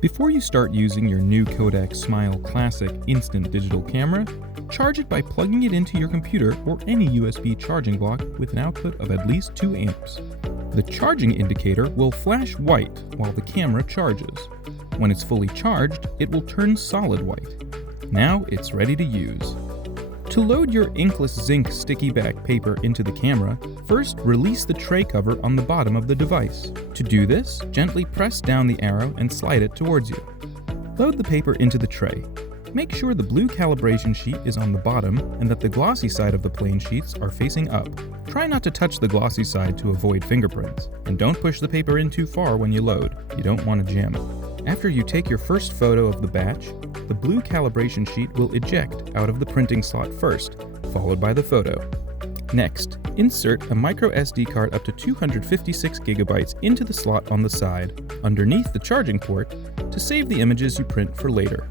Before you start using your new Kodak Smile Classic instant digital camera, charge it by plugging it into your computer or any USB charging block with an output of at least 2 amps. The charging indicator will flash white while the camera charges. When it's fully charged, it will turn solid white. Now it's ready to use. To load your inkless zinc sticky back paper into the camera, first release the tray cover on the bottom of the device. To do this, gently press down the arrow and slide it towards you. Load the paper into the tray. Make sure the blue calibration sheet is on the bottom and that the glossy side of the plain sheets are facing up. Try not to touch the glossy side to avoid fingerprints, and don't push the paper in too far when you load. You don't want to jam it. After you take your first photo of the batch, the blue calibration sheet will eject out of the printing slot first, followed by the photo. Next, insert a micro SD card up to 256 gigabytes into the slot on the side, underneath the charging port, to save the images you print for later.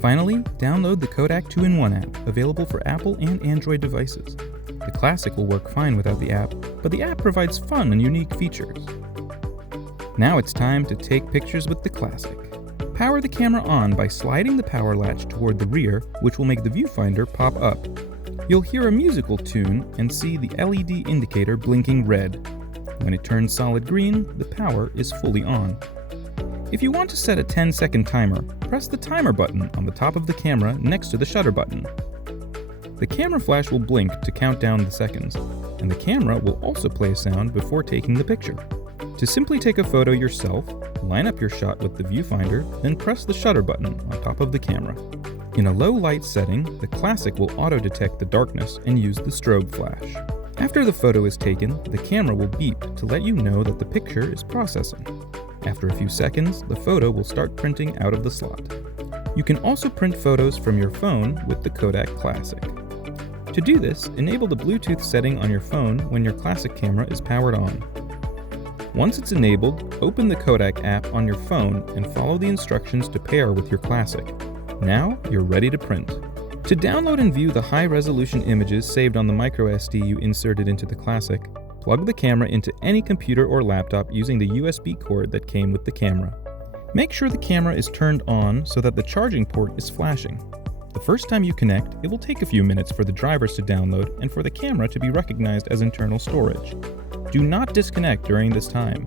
Finally, download the Kodak 2-in-1 app, available for Apple and Android devices. The Classic will work fine without the app, but the app provides fun and unique features. Now it's time to take pictures with the Classic. Power the camera on by sliding the power latch toward the rear, which will make the viewfinder pop up. You'll hear a musical tune and see the LED indicator blinking red. When it turns solid green, the power is fully on. If you want to set a 10-second timer, press the timer button on the top of the camera next to the shutter button. The camera flash will blink to count down the seconds, and the camera will also play a sound before taking the picture. To simply take a photo yourself, line up your shot with the viewfinder, then press the shutter button on top of the camera. In a low light setting, the Classic will auto-detect the darkness and use the strobe flash. After the photo is taken, the camera will beep to let you know that the picture is processing. After a few seconds, the photo will start printing out of the slot. You can also print photos from your phone with the Kodak Classic. To do this, enable the Bluetooth setting on your phone when your Classic camera is powered on. Once it's enabled, open the Kodak app on your phone and follow the instructions to pair with your Classic. Now you're ready to print. To download and view the high-resolution images saved on the microSD you inserted into the Classic, plug the camera into any computer or laptop using the USB cord that came with the camera. Make sure the camera is turned on so that the charging port is flashing. The first time you connect, it will take a few minutes for the drivers to download and for the camera to be recognized as internal storage. Do not disconnect during this time.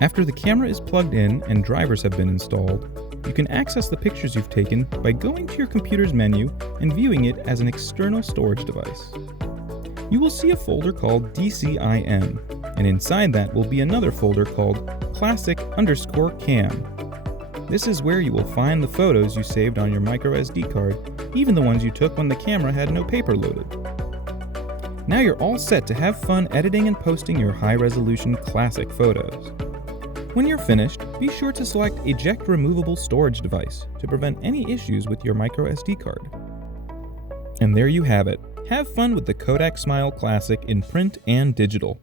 After the camera is plugged in and drivers have been installed, you can access the pictures you've taken by going to your computer's menu and viewing it as an external storage device. You will see a folder called DCIM, and inside that will be another folder called Classic_CAM. This is where you will find the photos you saved on your microSD card, even the ones you took when the camera had no paper loaded. Now you're all set to have fun editing and posting your high-resolution Classic photos. When you're finished, be sure to select Eject Removable Storage Device to prevent any issues with your microSD card. And there you have it. Have fun with the Kodak Smile Classic in print and digital.